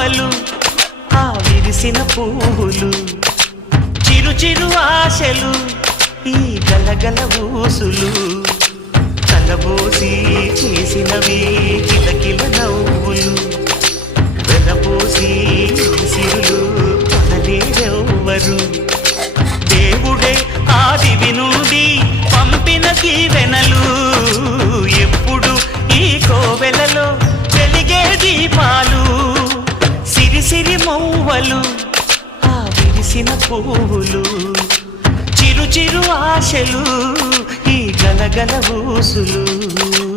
మౌవలు ఆ విరిసిన పువ్వులు చిరు చిరు ఆశలు ఈ గలగల ఊసులు కలబోసి చేసినవి కిలకిల నవ్వులు వెలబోసి సిరులు కొనలేరెవ్వరు దేవుడే ఆదివి నుండి పంపిన దీవెనలు ఎప్పుడు ఈ కోవెలలో వెలిగే దీపాలు సిరి సిరి మౌవలు ఆ విరిసిన పువ్వులు చిరు చిరు ఆశలు ఈ గలగల ఊసులు